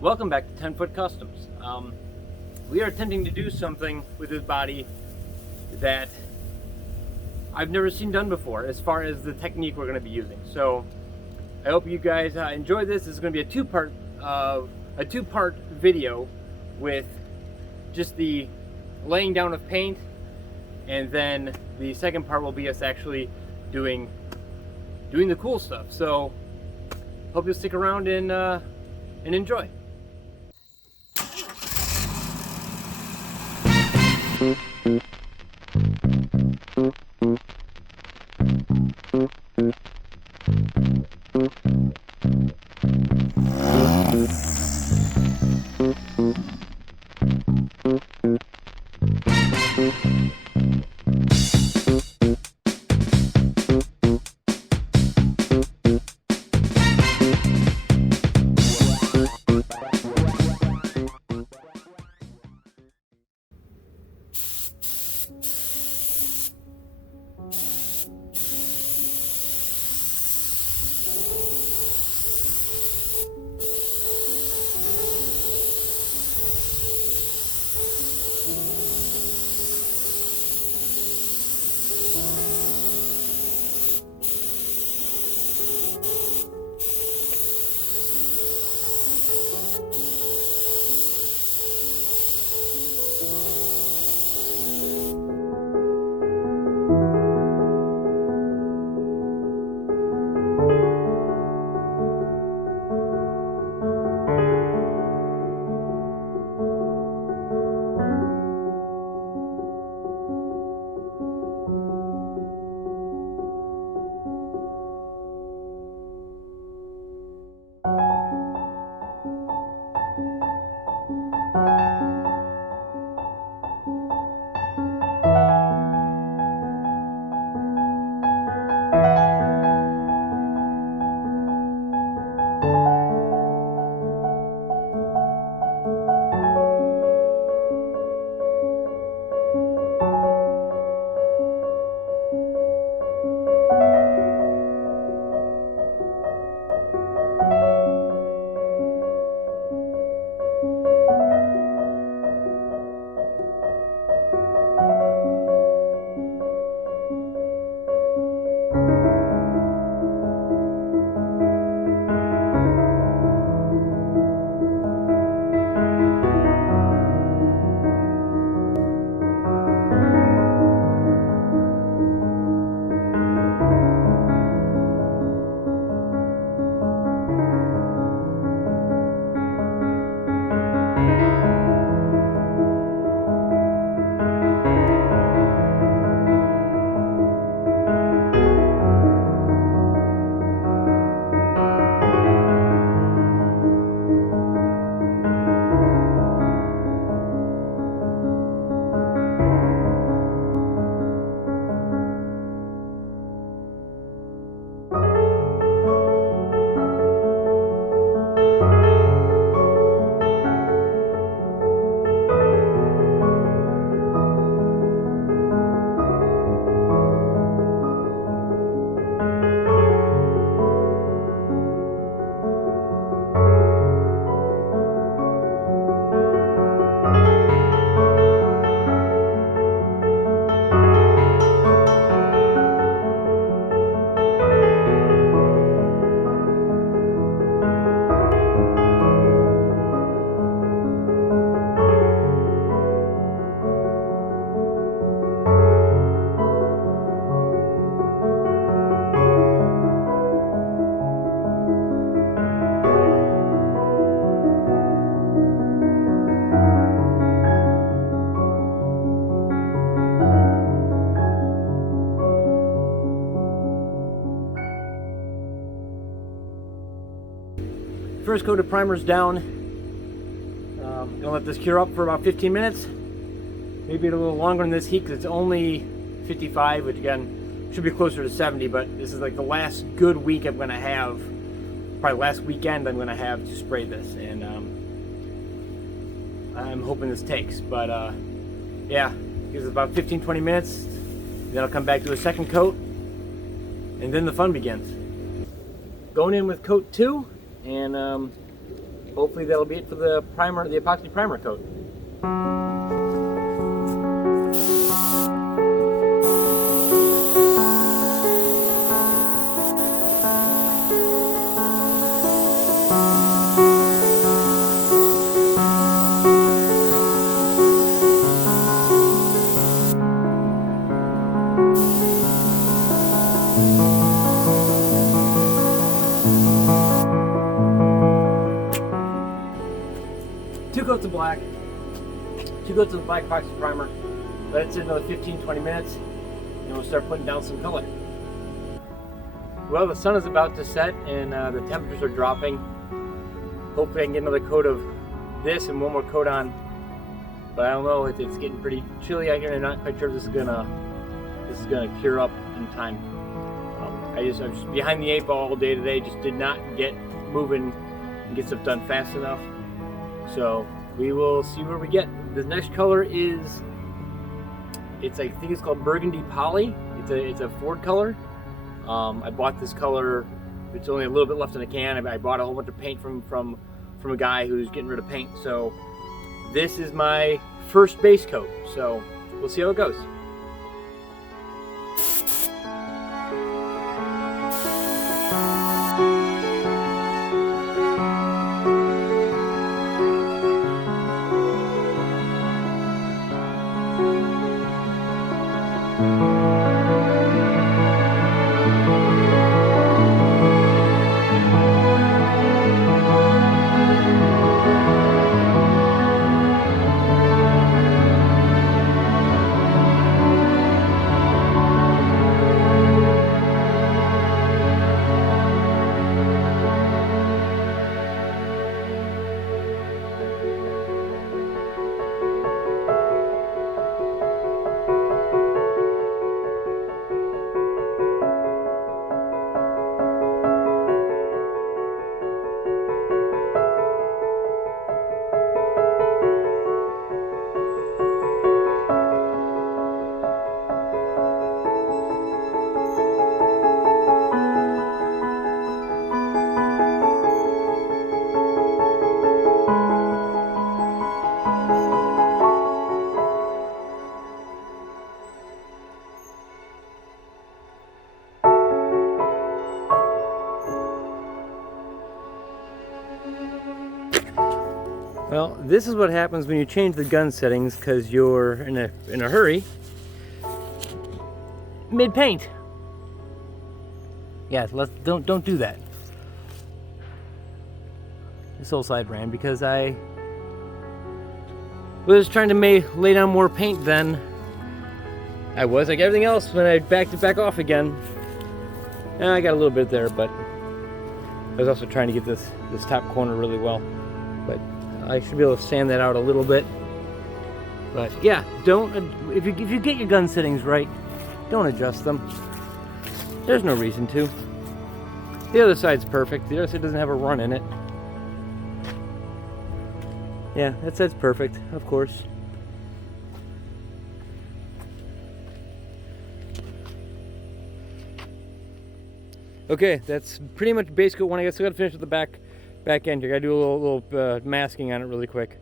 Welcome back to 10 Foot Customs. We are attempting to do something with this body that I've never seen done before as far as the technique we're going to be using. So I hope you guys enjoy this. This is going to be a two-part video with just the laying down of paint, and then the second part will be us actually doing the cool stuff. So hope you'll stick around and enjoy. First coat of primer's down. Gonna let this cure up for about 15 minutes. Maybe a little longer in this heat because it's only 55, which again should be closer to 70. But this is like the last good week I'm gonna have, probably last weekend I'm gonna have to spray this, and I'm hoping this takes. But yeah, gives it about 15-20 minutes. Then I'll come back to a second coat, and then the fun begins. Going in with coat 2, and hopefully that'll be it for the primer, the epoxy primer coat. Two coats of black, 2 coats of the black epoxy primer. Let it sit another 15-20 minutes, and we'll start putting down some color. Well, the sun is about to set, and the temperatures are dropping. Hopefully I can get another coat of this and one more coat on, but I don't know, it's getting pretty chilly out here, and I'm not quite sure if this is gonna cure up in time. I'm just behind the 8 ball all day today. Just did not get moving and get stuff done fast enough. So we will see where we get. The next color is, I think it's called Burgundy Poly. It's a Ford color. I bought this color. It's only a little bit left in the can. I bought a whole bunch of paint from a guy who's getting rid of paint. So this is my first base coat. So we'll see how it goes. Well, this is what happens when you change the gun settings because you're in a hurry mid-paint. Yeah, don't do that. This whole side ran because I was trying to lay down more paint than I was. Like everything else, when I backed it back off again, I got a little bit there, but I was also trying to get this top corner really well. But I should be able to sand that out a little bit. But yeah, if you get your gun settings right, don't adjust them. There's no reason to. The other side's perfect. The other side doesn't have a run in it. Yeah, that side's perfect, of course. Okay, that's pretty much base coat one. I guess I gotta finish with the back end here. I gotta do a little masking on it really quick.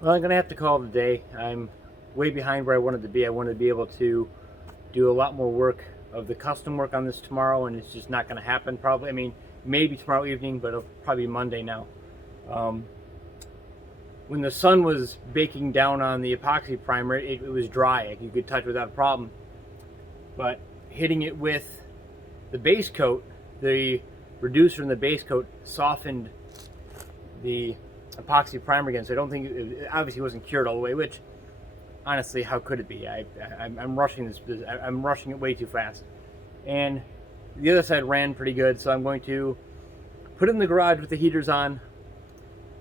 Well, I'm gonna have to call it a day. I'm way behind where I wanted to be. I wanted to be able to do a lot more work of the custom work on this tomorrow, and it's just not gonna happen probably. I mean, maybe tomorrow evening, but it'll probably be Monday now. When the sun was baking down on the epoxy primer, it was dry. You could touch without a problem. But hitting it with the base coat, the reducer in the base coat softened the epoxy primer again. So I don't think it obviously wasn't cured all the way, which honestly, how could it be? I'm rushing this. I'm rushing it way too fast. And the other side ran pretty good, so I'm going to put it in the garage with the heaters on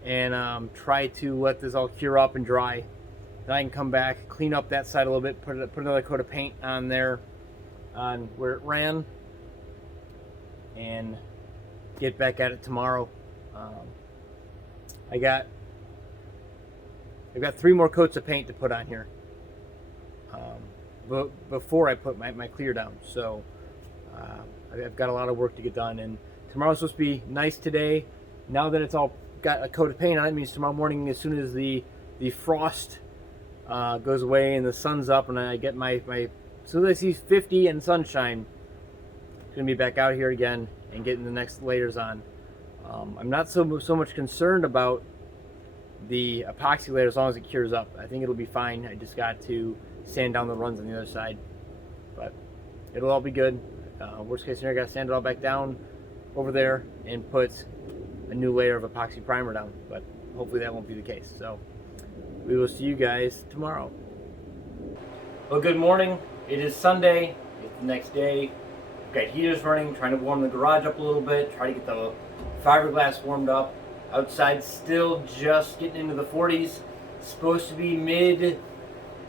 and try to let this all cure up and dry. Then I can come back, clean up that side a little bit, put another coat of paint on there, on where it ran, and get back at it tomorrow. I've got 3 more coats of paint to put on here before I put my clear down. So I've got a lot of work to get done, and Tomorrow's supposed to be nice today. Now that it's all got a coat of paint on it, means tomorrow morning, as soon as the frost goes away and the sun's up, and I get my as soon as I see 50 and sunshine, I'm gonna be back out here again and getting the next layers on. I'm not so much concerned about the epoxy layer as long as it cures up. I think it'll be fine. I just got to sand down the runs on the other side, but it'll all be good. Worst case scenario, I gotta sand it all back down over there and put a new layer of epoxy primer down, but hopefully that won't be the case. So we will see you guys tomorrow. Well, good morning. It is Sunday. It's the next day. Got heaters running, trying to warm the garage up a little bit, try to get the fiberglass warmed up. Outside still just getting into the 40s. Supposed to be mid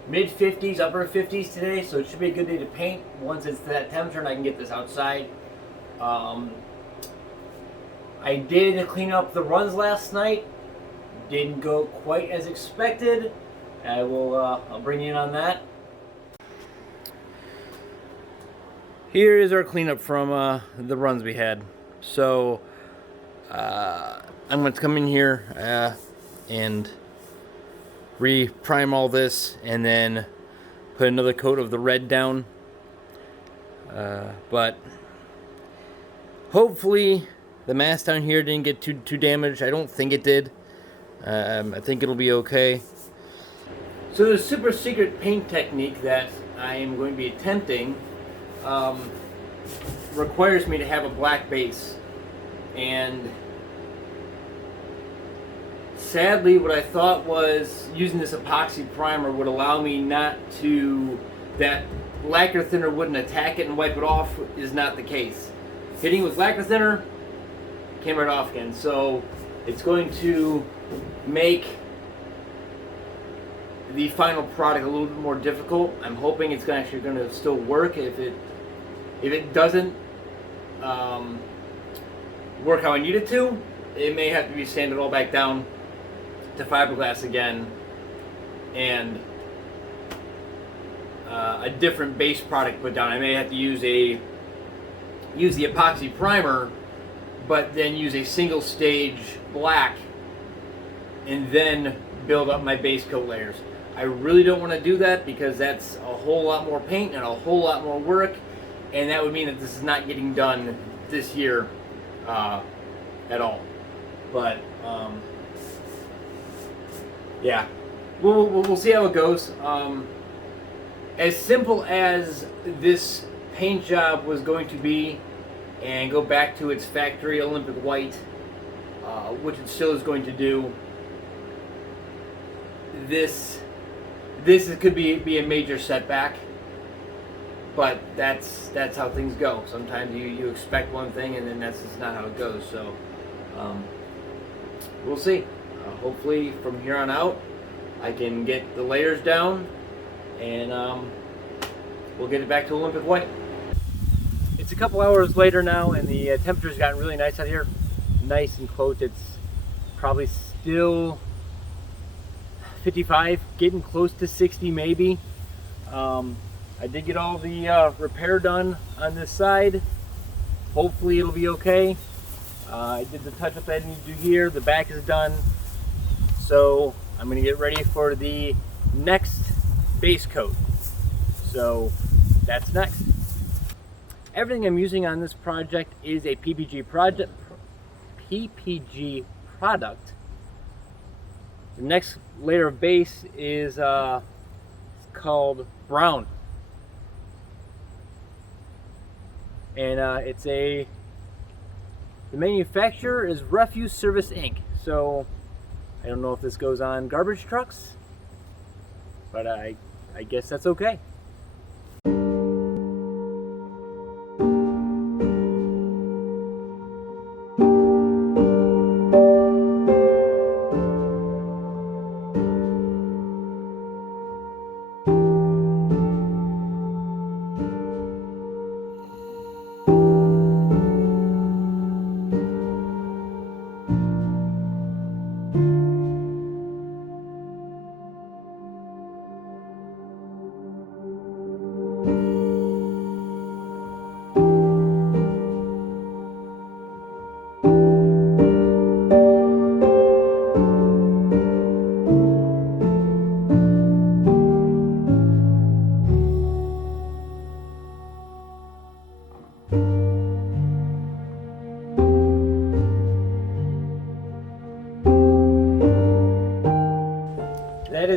50s, upper 50s today, so it should be a good day to paint. Once it's that temperature and I can get this outside. I did clean up the runs last night. Didn't go quite as expected. I'll bring you in on that. Here is our cleanup from the runs we had. So I'm going to come in here and re-prime all this and then put another coat of the red down. But hopefully the mask down here didn't get too damaged. I don't think it did. I think it'll be okay. So the super secret paint technique that I am going to be attempting requires me to have a black base, and sadly what I thought was using this epoxy primer would allow me not to, that lacquer thinner wouldn't attack it and wipe it off, is not the case. Hitting with lacquer thinner, came right off again. So it's going to make the final product a little bit more difficult. I'm hoping it's actually going to still work. If it doesn't work how I need it to, it may have to be sanded all back down to fiberglass again, and a different base product put down. I may have to use the epoxy primer, but then use a single stage black and then build up my base coat layers. I really don't want to do that because that's a whole lot more paint and a whole lot more work, and that would mean that this is not getting done this year at all. But yeah, we'll see how it goes. As simple as this paint job was going to be, and go back to its factory Olympic white, which it still is going to do, this could be a major setback, but that's how things go. Sometimes you expect one thing and then that's just not how it goes. So we'll see. Hopefully from here on out I can get the layers down and we'll get it back to Olympic white. It's a couple hours later now and the temperature's gotten really nice out here. Nice and close. It's probably still 55, getting close to 60 maybe. I did get all the repair done on this side. Hopefully it'll be okay. I did the touch up that I need to do here. The back is done. So I'm going to get ready for the next base coat. So that's next. Everything I'm using on this project is a PPG product. The next layer of base is called brown, and the manufacturer is Refuse Service Inc. So I don't know if this goes on garbage trucks, but I guess that's okay.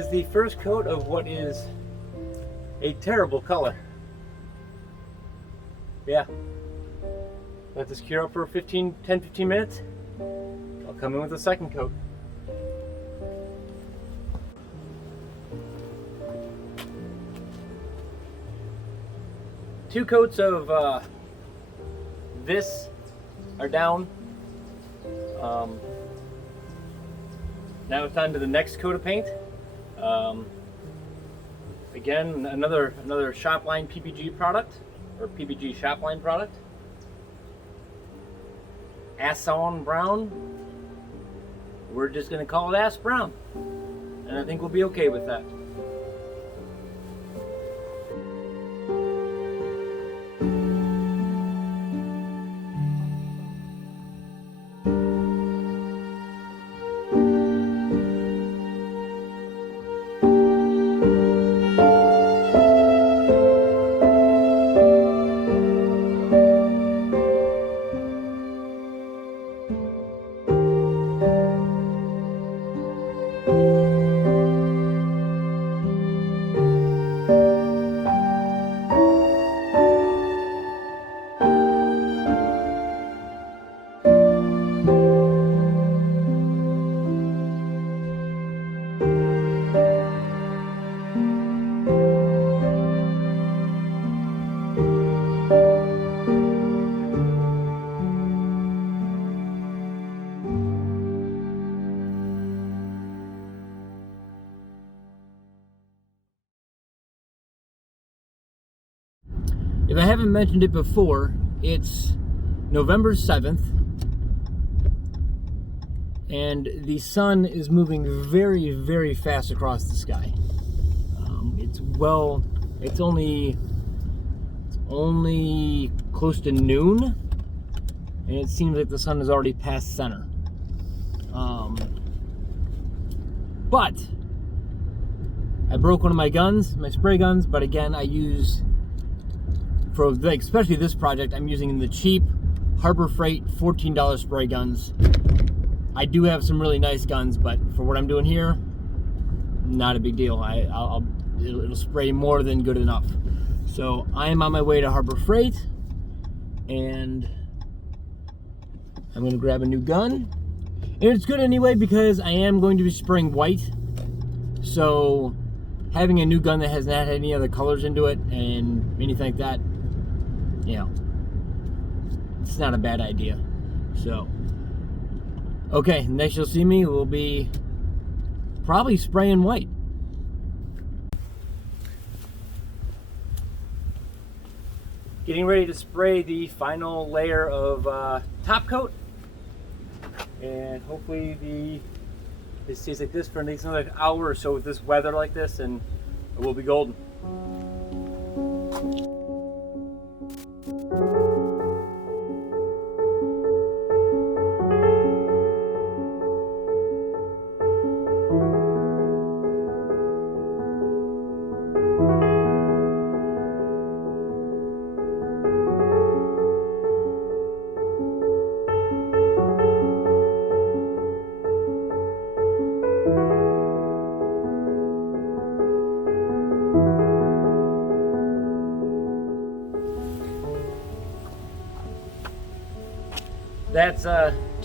is the first coat of what is a terrible color. Yeah. Let this cure up for 10-15 minutes. I'll come in with a second coat. Two coats of this are down. Now it's on to the next coat of paint. Again, another Shopline PPG product, or PPG Shopline product. Assawn Brown. We're just going to call it Ass Brown, and I think we'll be okay with that. If I haven't mentioned it before, it's November 7th, and the sun is moving very, very fast across the sky. It's only close to noon, and it seems like the sun is already past center. But I broke one of my guns, my spray guns, but again, I use, for especially this project, I'm using the cheap Harbor Freight $14 spray guns. I do have some really nice guns, but for what I'm doing here, not a big deal. It'll spray more than good enough. So I am on my way to Harbor Freight, and I'm going to grab a new gun. And it's good anyway because I am going to be spraying white. So having a new gun that has not had any other colors into it and anything like that, you know, it's not a bad idea. So, okay, next you'll see me will be probably spraying white. Getting ready to spray the final layer of top coat, and hopefully it stays like this for at least another hour or so with this weather like this, and it will be golden. That's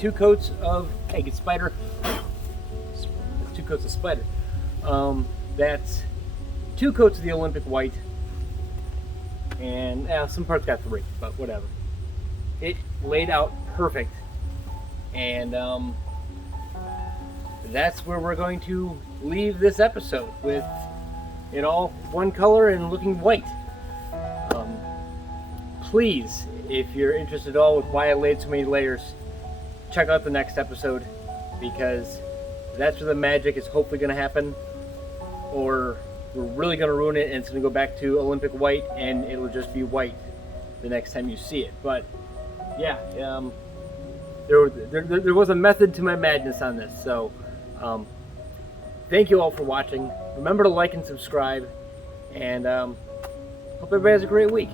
2 coats of, hey, get spider. That's 2 coats of spider. That's 2 coats of the Olympic white, and some parts got 3, but whatever. It laid out perfect, and that's where we're going to leave this episode, with it all one color and looking white. Please, if you're interested at all with why I laid so many layers, check out the next episode, because that's where the magic is hopefully going to happen, or we're really going to ruin it and it's going to go back to Olympic white and it'll just be white the next time you see it. But yeah, there was a method to my madness on this. So thank you all for watching. Remember to like and subscribe, and hope everybody has a great week.